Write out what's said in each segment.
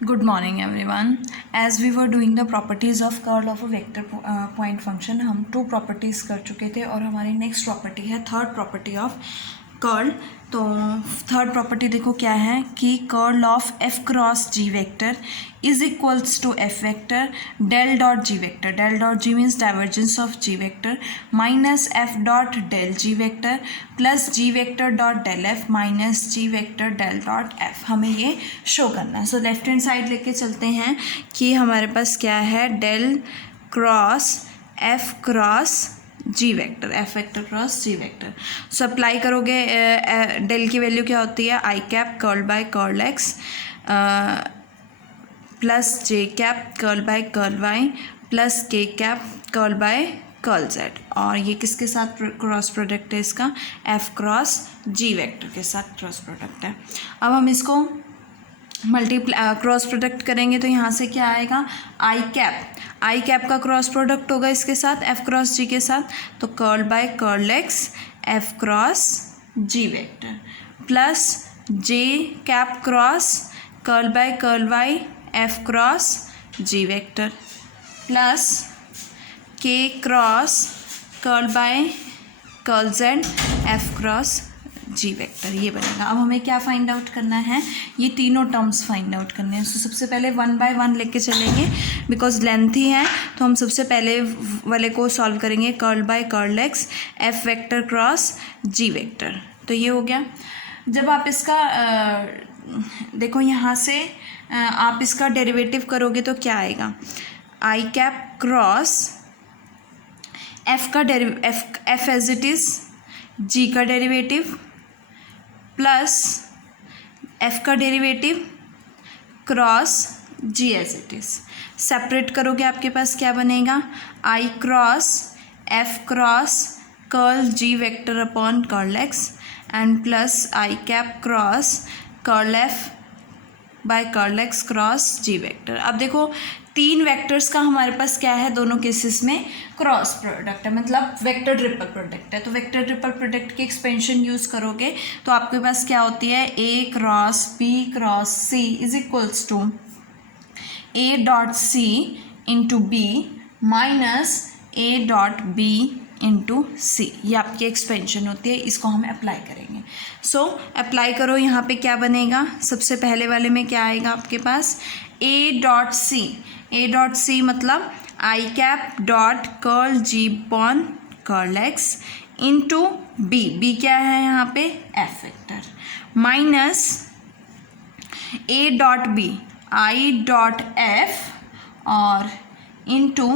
Good morning everyone. As we were doing the properties of curl of a vector point function, हम two properties कर चुके थे और हमारी नेक्स्ट प्रॉपर्टी है थर्ड प्रॉपर्टी ऑफ कर्ल. तो थर्ड प्रॉपर्टी देखो क्या है कि curl of F cross G vector is equals to F vector del dot G vector. Del dot G means divergence of G vector minus F dot del G vector plus G vector dot del F minus G vector del dot F. हमें ये show करना है. So left hand side लेके चलते हैं कि हमारे पास क्या है del cross F cross G vector, F vector cross G vector. So apply करोगे डेल की वैल्यू क्या होती है I cap curl by curl X plus J cap curl by curl Y plus K cap curl by curl Z. और ये किसके साथ cross product है इसका एफ क्रॉस जी वेक्टर के साथ क्रॉस प्रोडक्ट है. अब हम इसको क्रॉस प्रोडक्ट करेंगे तो यहाँ से क्या आएगा आई कैप का क्रॉस प्रोडक्ट होगा इसके साथ एफ क्रॉस जी के साथ. तो curl by curl X F cross G vector plus J cap cross curl by curl Y F cross G vector plus K cross curl by curl Z F cross G vector. ये बनेगा. अब हमें क्या find out करना है, ये तीनों terms find out करने हैं. सबसे पहले वन बाय वन लेके चलेंगे बिकॉज लेंथ ही है. तो हम सबसे पहले वाले को सॉल्व करेंगे curl by curl X F vector cross G vector. तो ये हो गया. जब आप इसका देखो यहाँ से आप इसका डेरिवेटिव करोगे तो क्या आएगा आई कैप क्रॉस एफ का F as it is G का डेरिवेटिव प्लस एफ का derivative cross G as it is. Separate करोगे आपके पास क्या बनेगा I cross F cross curl G vector upon curl X and plus I cap cross curl F by curl X cross G vector. अब देखो तीन vectors का हमारे पास क्या है दोनों केसेस में क्रॉस प्रोडक्ट है, मतलब वेक्टर ट्रिपल प्रोडक्ट है. तो वेक्टर ट्रिपल प्रोडक्ट की एक्सपेंशन यूज़ करोगे तो आपके पास क्या होती है A cross B cross C is equals to A dot C into B minus A dot B into C. ये आपकी एक्सपेंशन होती है. इसको हम अप्लाई करेंगे. सो अप्लाई करो. यहाँ पे क्या बनेगा सबसे पहले वाले में क्या आएगा आपके पास ए डॉट सी मतलब I cap dot curl G upon curl X into B क्या है यहाँ पे F vector minus A dot B I dot F और इंटू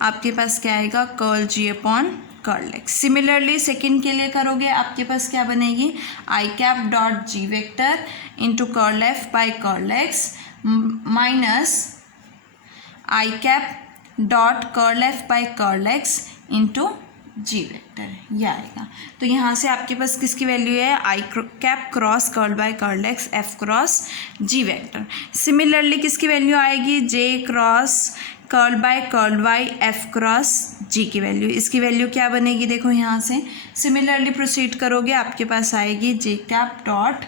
आपके पास क्या आएगा curl G upon curl X. Similarly second के लिए करोगे आपके पास क्या बनेगी I cap dot G vector into curl F by curl X minus I cap dot curl F by curl X into G vector. ये आएगा. तो यहाँ से आपके पास किसकी वैल्यू है I cap cross curl by curl X F cross G vector. Similarly किसकी value आएगी J cross curl by curl Y F cross G की वैल्यू. इसकी वैल्यू क्या बनेगी देखो यहाँ से सिमिलरली प्रोसीड करोगे आपके पास आएगी J cap dot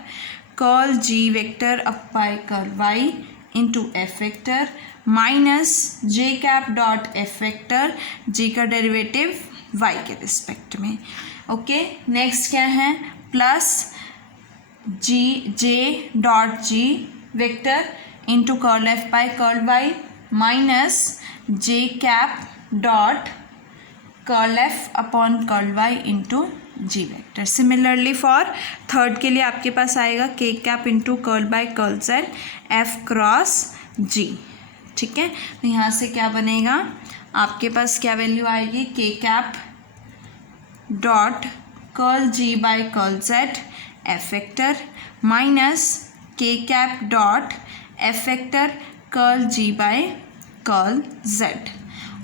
curl G vector up by curl Y into F vector minus J cap dot F vector G का डेरिवेटिव वाई के रिस्पेक्ट में. ओके नेक्स्ट क्या है plus G J dot G vector into curl F by curl Y minus J cap dot curl F upon curl Y into G vector. Similarly for third के लिए आपके पास आएगा K cap into curl by curl Z F cross G. ठीक है. तो यहाँ से क्या बनेगा आपके पास क्या वैल्यू आएगी K cap dot curl G by curl Z F vector minus K cap dot F vector curl G by curl Z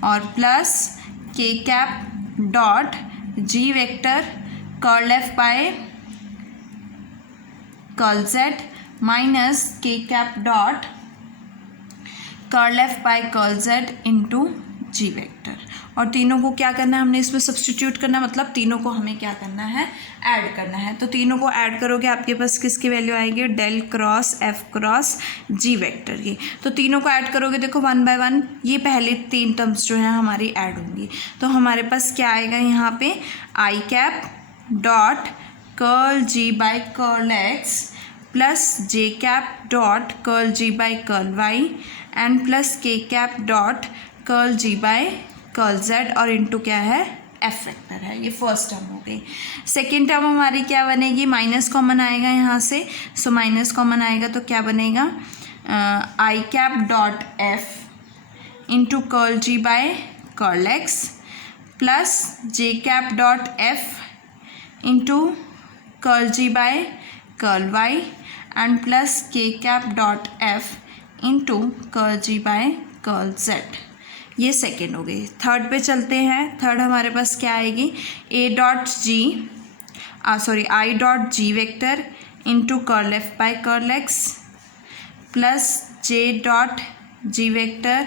और plus K cap dot G vector curl F by curl Z minus K cap dot curl F by curl Z into G vector. और तीनों को क्या करना है, हमने इसमें substitute करना, मतलब तीनों को हमें क्या करना है, ऐड करना है। तो तीनों को ऐड करोगे आपके पास किसकी वैल्यू आएगी, del cross F cross G vector की। तो तीनों को ऐड करोगे, देखो 1 बाय 1 ये पहले 3 टर्म्स जो है हमारी ऐड होंगी। तो हमारे पास क्या आएगा यहाँ पे, I cap dot curl G by curl X plus J cap dot curl G by curl Y and plus K cap dot curl G by curl Z और इनटू क्या है, एफ वेक्टर है। ये फर्स्ट टर्म हो गई। Second term हमारी क्या बनेगी, माइनस कॉमन आएगा यहाँ से, सो माइनस कॉमन आएगा तो क्या बनेगा, I cap dot F into curl G by curl X plus J cap dot F into curl G by curl Y and plus K cap dot F into curl G by curl Z. ये second हो गई। Third पे चलते हैं। Third हमारे पास क्या आएगी, A dot G I dot G vector into curl F by curl X plus J dot G vector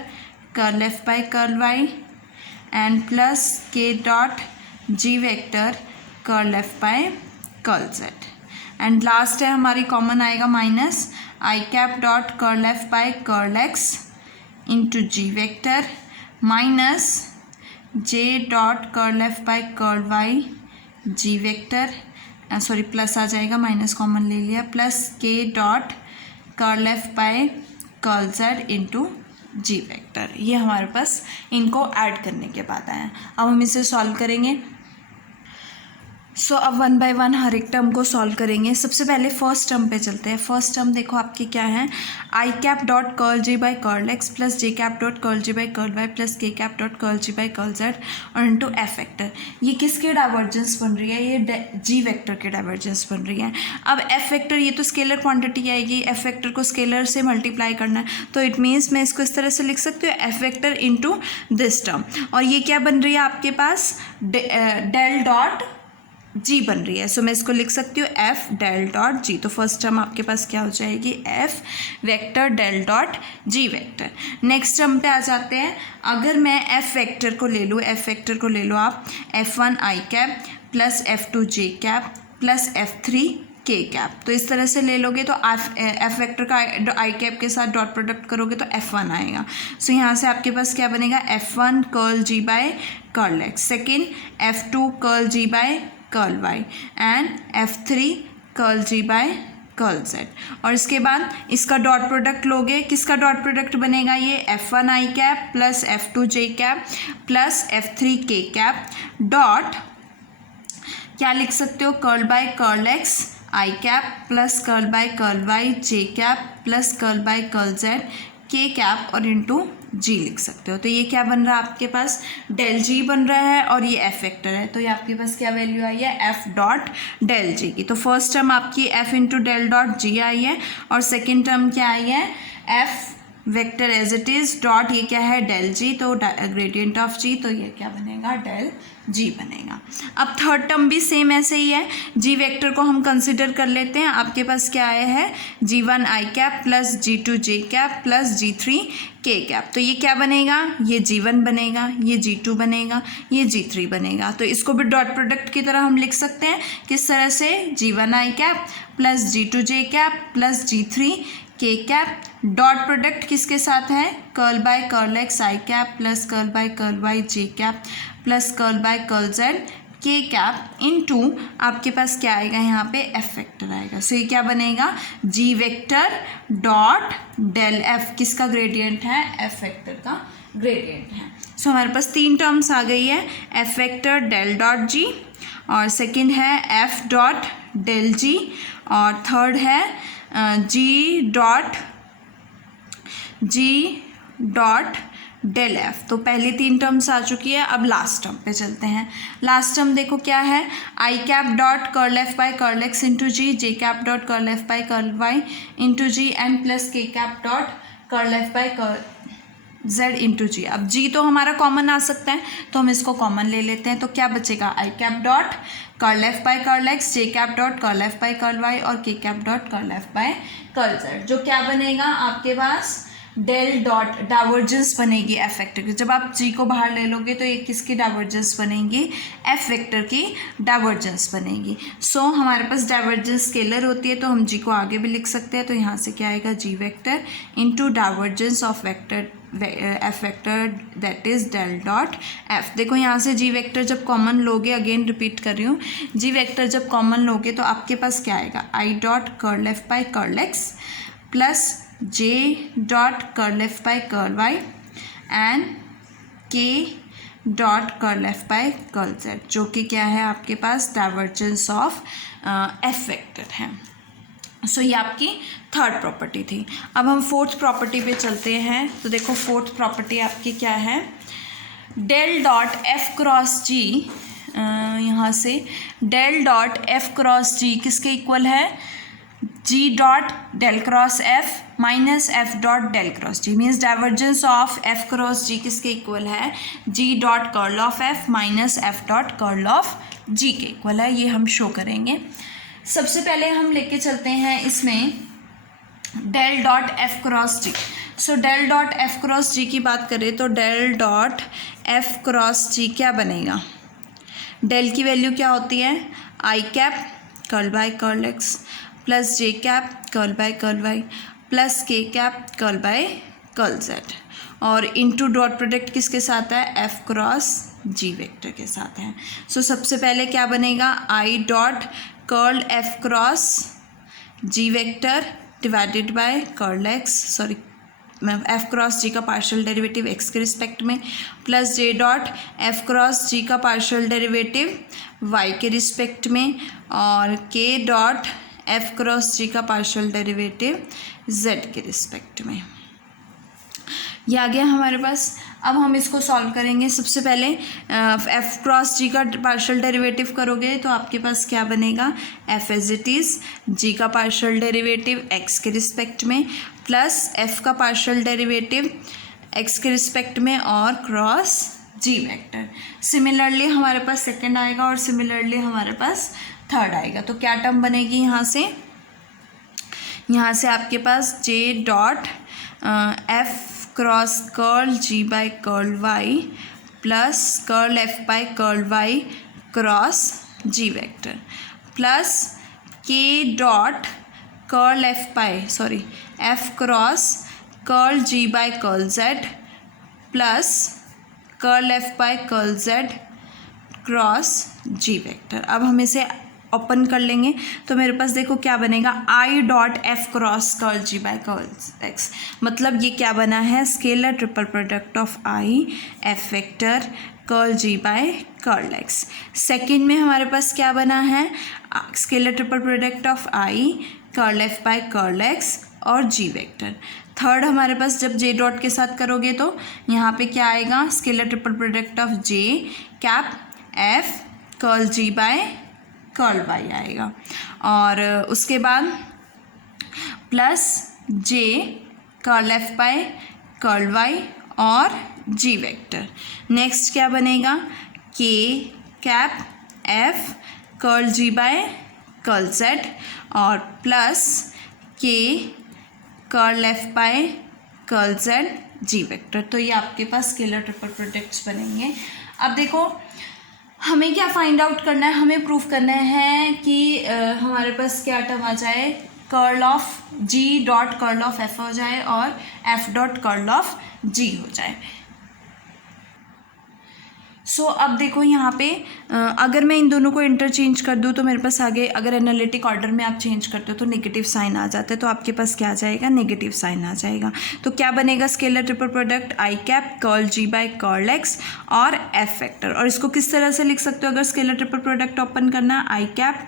curl F by curl Y and plus K dot G vector curl F by curl Z. And last है हमारी common आएगा minus I cap dot curl F by curl X into G vector minus J dot curl F by curl Y G vector, sorry plus आ जाएगा, minus common ले लिया, plus K dot curl F by curl Z into G vector. ये हमारे पास इनको add करने के बाद आया। अब हम इसे सॉल्व करेंगे। सो अब 1 बाय 1 हर एक टर्म को सॉल्व करेंगे। सबसे पहले फर्स्ट टर्म पे चलते हैं। फर्स्ट टर्म देखो आपकी क्या है, I cap dot curl G by curl X plus J cap dot curl G by curl Y plus K cap dot curl G by curl Z और इनटू एफ वेक्टर। ये किसके divergence बन रही है, ये जी वेक्टर के divergence बन रही है। अब एफ वेक्टर ये तो स्केलर क्वांटिटी आएगी, एफ वेक्टर को स्केलर से मल्टीप्लाई करना है, तो इट मीन्स मैं इसको इस तरह से लिख सकती हूँ, F vector into this term. और ये क्या बन रही है आपके पास, डेल डॉट जी बन रही है। सो मैं इसको लिख सकती हूँ एफ डेल डॉट जी। तो फर्स्ट टर्म आपके पास क्या हो जाएगी, F vector del dot G vector. Next term पे आ जाते हैं। अगर मैं एफ वेक्टर को ले लूँ, एफ वेक्टर को ले लो आप, F1 I cap plus F2 J cap plus F3 K cap, तो इस तरह से ले लोगे तो एफ वेक्टर का आई कैप के साथ डॉट प्रोडक्ट करोगे तो F1 आएगा। सो यहाँ से आपके पास क्या बनेगा, F1 curl G by curl X, second F2 curl G by curl Y and F3 curl G by curl Z. और इसके बाद इसका डॉट प्रोडक्ट लोगे, किसका डॉट प्रोडक्ट बनेगा, ये F1 I cap plus F2 J cap plus F3 K cap dot क्या लिख सकते हो, curl by curl X I cap plus curl by curl Y J cap plus curl by curl Z K cap और into G लिख सकते हो। तो ये क्या बन रहा है आपके पास, डेल जी बन रहा है और ये एफ वेक्टर है। तो ये आपके पास क्या वैल्यू आई है, एफ डॉट डेल जी की। तो फर्स्ट टर्म आपकी F into del dot G I है और सेकेंड टर्म क्या आई है, F vector as it is dot ये क्या है, डेल जी, तो ग्रेडियंट ऑफ जी, तो ये क्या बनेगा, डेल जी बनेगा। अब थर्ड टर्म भी सेम ऐसे ही है, जी वेक्टर को हम कंसिडर कर लेते हैं। आपके पास क्या आया है, G1 I cap plus G2 J cap plus G3 K cap. तो ये क्या बनेगा, ये G1 बनेगा, ये G2 बनेगा, ये G3 बनेगा। तो इसको भी डॉट प्रोडक्ट की तरह हम लिख सकते हैं, किस तरह से, G1 I cap plus G2 J cap plus G3 K cap dot product किसके साथ है, curl by curl X I cap plus curl by curl Y J cap plus curl by curl Z K cap into आपके पास क्या आएगा यहाँ पे, F vector आएगा। सो ये क्या बनेगा, G vector dot del F, किसका ग्रेडियंट है, एफ वेक्टर का ग्रेडियंट है। सो हमारे पास 3 टर्म्स आ गई है, F vector del dot G और सेकेंड है एफ डॉट डेल जी और थर्ड है जी डॉट डेल एफ। तो पहली 3 टर्म्स आ चुकी है। अब लास्ट टर्म पे चलते हैं। लास्ट टर्म देखो क्या है, I cap dot curl F by curl X into G, J cap dot curl F by curl Y into G and plus K cap dot curl F by curl Z into G. अब G तो हमारा common आ सकता है तो हम इसको common ले लेते हैं। तो क्या बचेगा, I cap dot curl F by curl X, J cap dot curl F by curl Y और K cap dot curl F by curl Z, जो क्या बनेगा आपके पास डेल डॉट डाइवर्जेंस बनेगी एफ वेक्टर की। जब आप जी को बाहर ले लोगे तो ये किसकी डाइवर्जेंस बनेगी, एफ वेक्टर की डाइवर्जेंस बनेगी। सो हमारे पास डाइवर्जेंस स्केलर होती है तो हम जी को आगे भी लिख सकते हैं, तो यहाँ से क्या आएगा, G vector into divergence of vector F vector that is del dot F. देखो यहाँ से जी वेक्टर जब कॉमन लोगे, अगेन रिपीट कर रही हूँ, जी वेक्टर जब कॉमन लोगे तो आपके पास क्या आएगा, I dot curl F by curl X plus J dot curl F by curl Y and K dot curl F by curl Z, जो कि क्या है आपके पास डाइवर्जेंस ऑफ एफ वेक्टर है। सो ये आपकी थर्ड प्रॉपर्टी थी। अब हम फोर्थ प्रॉपर्टी पे चलते हैं। तो देखो फोर्थ प्रॉपर्टी आपकी क्या है, del dot F cross G, यहाँ से del dot F cross G किसके इक्वल है, G dot del cross F minus F dot del cross G, means divergence of F cross G किसके इक्वल है, G dot curl of F minus F dot curl of G के equal है। ये हम show करेंगे। सबसे पहले हम लेके चलते हैं इसमें del dot F cross G. So del dot F cross G की बात करें तो del dot F cross G क्या बनेगा, डेल की वैल्यू क्या होती है, I cap curl by curl X plus J cap curl by curl Y plus K cap curl by curl Z, और इनटू डॉट प्रोडक्ट किसके साथ है, एफ क्रॉस जी वेक्टर के साथ है। सो सबसे पहले क्या बनेगा, I dot curl F cross G vector divided by curl X, sorry F cross G का पार्शियल डेरिवेटिव एक्स के रिस्पेक्ट में, plus J dot F cross G का पार्शियल डेरिवेटिव वाई के रिस्पेक्ट में, और K dot F cross G का partial derivative Z के respect में। ये आ गया हमारे पास। अब हम इसको सॉल्व करेंगे। सबसे पहले एफ क्रॉस जी का पार्शियल डेरिवेटिव करोगे तो आपके पास क्या बनेगा, F as it is G का पार्शियल डेरिवेटिव एक्स के रिस्पेक्ट में प्लस एफ का पार्शियल डेरिवेटिव एक्स के रिस्पेक्ट में और क्रॉस जी वेक्टर। सिमिलरली हमारे पास सेकंड आएगा और सिमिलरली हमारे पास थर्ड आएगा। तो क्या टर्म बनेगी यहाँ से आपके पास J dot F cross curl G by curl Y plus curl F by curl Y cross G vector plus K dot curl F cross curl G by curl Z plus curl F by curl Z cross G vector. अब हम इसे open कर लेंगे तो मेरे पास देखो क्या बनेगा, I dot F cross curl G by curl X, मतलब ये क्या बना है, scalar triple product of I F vector curl G by curl X. Second में हमारे पास क्या बना है, scalar triple product of I curl F by curl X और जी वेक्टर। थर्ड हमारे पास जब जे डॉट के साथ करोगे तो यहाँ पे क्या आएगा, scalar triple product of J cap F curl G by curl Y आएगा, और उसके बाद plus J curl F by curl Y और जी वेक्टर। नेक्स्ट क्या बनेगा, K cap F curl G by curl Z और plus K curl F by curl Z G vector. तो ये आपके पास स्केलर ट्रिपल प्रोडक्ट्स बनेंगे। अब देखो हमें क्या फाइंड आउट करना है, हमें प्रूफ करना है कि हमारे पास क्या टर्म आ जाए, curl of G dot curl of F हो जाए और F dot curl of G हो जाए। सो अब देखो यहाँ पे अगर मैं इन दोनों को इंटरचेंज कर दूँ तो मेरे पास आगे अगर एनालिटिक ऑर्डर में आप चेंज करते हो तो नेगेटिव साइन आ जाता है, तो आपके पास क्या आ जाएगा, नेगेटिव साइन आ जाएगा। तो क्या बनेगा, scalar triple product I cap curl G by curl X और एफ वेक्टर। और इसको किस तरह से लिख सकते हो, अगर स्केलर ट्रिपल प्रोडक्ट ओपन करना है, I cap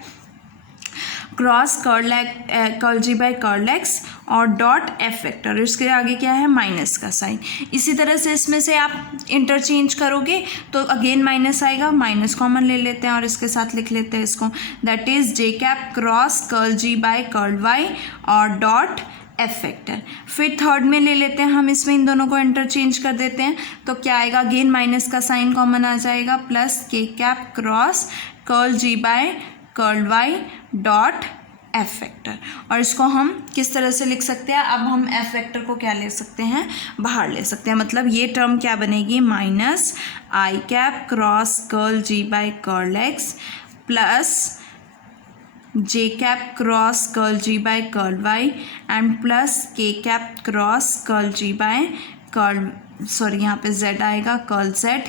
cross curl G by curl X और डॉट एफ वेक्टर, इसके आगे क्या है, माइनस का साइन। इसी तरह से इसमें से आप इंटरचेंज करोगे तो अगेन माइनस आएगा, माइनस कॉमन ले लेते हैं और इसके साथ लिख लेते हैं इसको, that is J cap cross curl G by curl Y और डॉट एफ वेक्टर। फिर थर्ड में ले लेते हैं हम, इसमें इन दोनों को इंटरचेंज कर देते हैं तो क्या आएगा, अगेन माइनस का साइन कॉमन आ जाएगा, plus K cap cross curl G by curl Y dot F vector. और इसको हम किस तरह से लिख सकते हैं, अब हम एफ वेक्टर को क्या ले सकते हैं, बाहर ले सकते हैं। मतलब ये टर्म क्या बनेगी, minus I cap cross curl G by curl X plus J cap cross curl G by curl Y and plus K cap cross curl G by curl, sorry यहाँ पे z आएगा, कर्ल z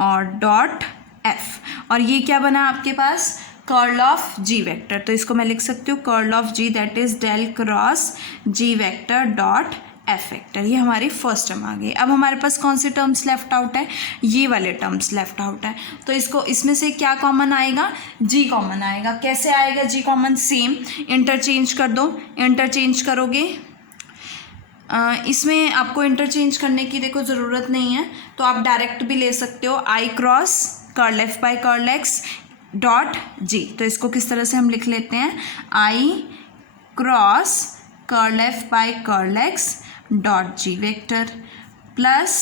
और dot f। और ये क्या बना आपके पास, कर्ल ऑफ g वेक्टर। तो इसको मैं लिख सकती हूँ curl of g that is del cross g vector dot F vector. ये हमारी फर्स्ट टर्म आ गई। अब हमारे पास कौन सी टर्म्स लेफ्ट आउट है, ये वाले टर्म्स लेफ्ट आउट है। तो इसको इसमें से क्या कॉमन आएगा, जी कॉमन आएगा। कैसे आएगा जी कॉमन, सेम इंटरचेंज कर दो, इंटरचेंज करोगे इसमें आपको इंटरचेंज करने की देखो ज़रूरत नहीं है, तो आप डायरेक्ट भी ले सकते हो, I cross curl F by curl X dot G. तो इसको किस तरह से हम लिख लेते हैं, I cross curl F by curl X dot G vector plus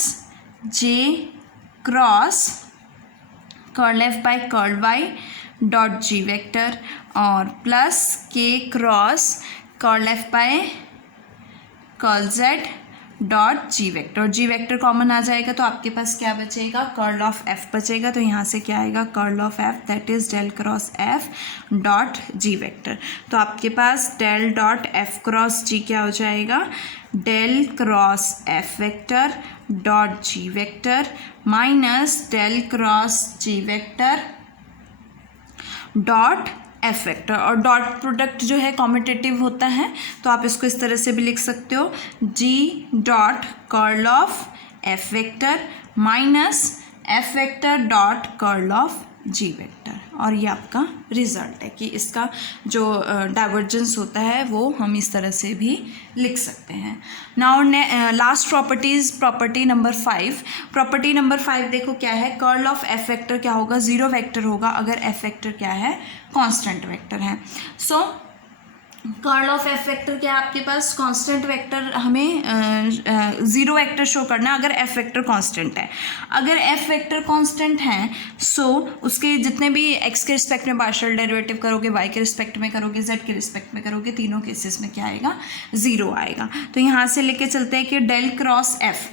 J cross curl F by curl Y dot G vector और plus K cross curl F by curl Z dot G vector. और G vector common आ जाएगा तो आपके पास क्या बचेगा, curl of F बचेगा। तो यहाँ से क्या आएगा, curl of F that is del cross F dot G vector. तो आपके पास del dot F cross G क्या हो जाएगा, del cross F vector dot G vector minus del cross G vector dot F vector. और dot product जो है commutative होता है, तो आप इसको इस तरह से भी लिख सकते हो, G dot curl of F vector minus F vector dot curl of G vector. और ये आपका रिजल्ट है कि इसका जो डाइवर्जेंस होता है वो हम इस तरह से भी लिख सकते हैं। Now last properties, property number 5। Property number 5 देखो क्या है, कर्ल ऑफ एफ वेक्टर क्या होगा, ज़ीरो वेक्टर होगा अगर एफ वेक्टर क्या है, कांस्टेंट वेक्टर है। सो कर्ल ऑफ एफ वेक्टर क्या है आपके पास, कांस्टेंट वेक्टर, हमें ज़ीरो वेक्टर शो करना है अगर एफ वेक्टर कांस्टेंट है। अगर एफ वेक्टर कांस्टेंट है सो उसके जितने भी एक्स के रिस्पेक्ट में पार्शियल डेरिवेटिव करोगे, वाई के रिस्पेक्ट में करोगे, जेड के रिस्पेक्ट में करोगे, तीनों केसेस में क्या आएगा, ज़ीरो आएगा। तो यहाँ से लेके चलते हैं कि del cross F,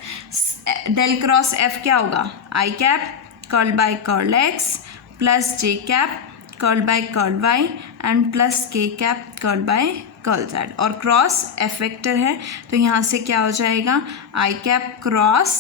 del cross F क्या होगा, I cap curl by curl X plus J cap curl by curl Y and plus K cap curl by curl Z. और क्रॉस एफ वेक्टर है तो यहाँ से क्या हो जाएगा, I cap cross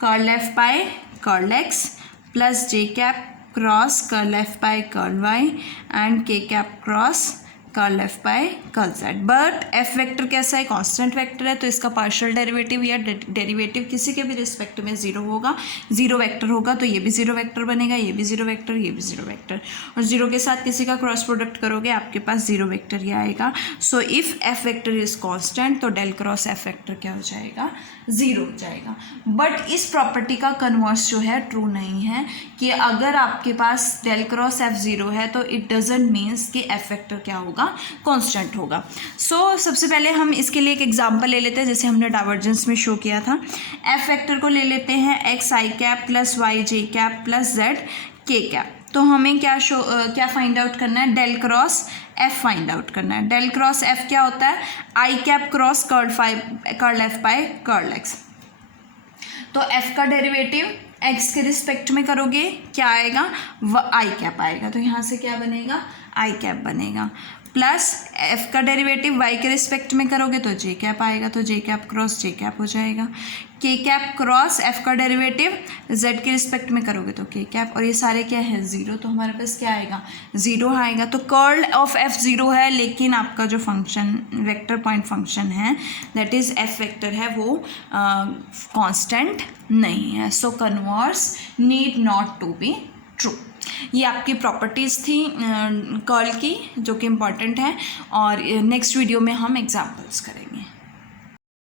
curl F by curl X plus J cap cross curl F by curl Y and K cap cross curl F by curl Z. But F vector कैसा है, constant vector है, तो इसका partial derivative या derivative किसी के भी respect में ज़ीरो होगा, ज़ीरो वेक्टर होगा। तो ये भी ज़ीरो वेक्टर बनेगा, ये भी ज़ीरो वेक्टर, ये भी ज़ीरो वेक्टर। और ज़ीरो के साथ किसी का क्रॉस प्रोडक्ट करोगे आपके पास ज़ीरो वेक्टर ही आएगा। So if F vector is constant तो डेल क्रॉस एफ वेक्टर क्या हो जाएगा, ज़ीरो हो जाएगा। बट इस प्रॉपर्टी का कन्वर्स जो है ट्रू नहीं है कि अगर आपके पास डेल क्रॉस एफ ज़ीरो है तो इट डजेंट मीन्स कि एफ वेक्टर क्या होगा, कांस्टेंट होगा। सो सबसे पहले हम इसके लिए एक एग्जांपल ले लेते हैं, जैसे हमने डाइवर्जेंस में शो किया था। एफ वेक्टर को ले लेते हैं X I cap plus Y J cap plus Z K cap. तो हमें क्या फाइंड आउट करना है, del cross F find out करना है। डेल क्रॉस एफ क्या होता है, I cap cross curl F by curl X. तो एफ का डेरिवेटिव एक्स के रिस्पेक्ट में करोगे क्या आएगा, आई कैप आएगा। तो यहाँ से क्या बनेगा, आई कैप बनेगा प्लस एफ का डेरिवेटिव वाई के रिस्पेक्ट में करोगे तो जे कैप आएगा। तो जे कैप क्रॉस जे कैप हो जाएगा। के कैप क्रॉस एफ का डेरिवेटिव जेड के रिस्पेक्ट में करोगे तो के कैप। और ये सारे क्या है, ज़ीरो। तो हमारे पास क्या आएगा, ज़ीरो आएगा। तो कर्ल ऑफ एफ ज़ीरो है, लेकिन आपका जो फंक्शन वेक्टर पॉइंट फंक्शन है दैट इज़ एफ वेक्टर है वो कांस्टेंट नहीं है। So converse need not to be true. ये आपकी प्रॉपर्टीज़ थी कर्ल की जो कि इम्पॉर्टेंट है, और नेक्स्ट वीडियो में हम एग्जाम्पल्स करेंगे।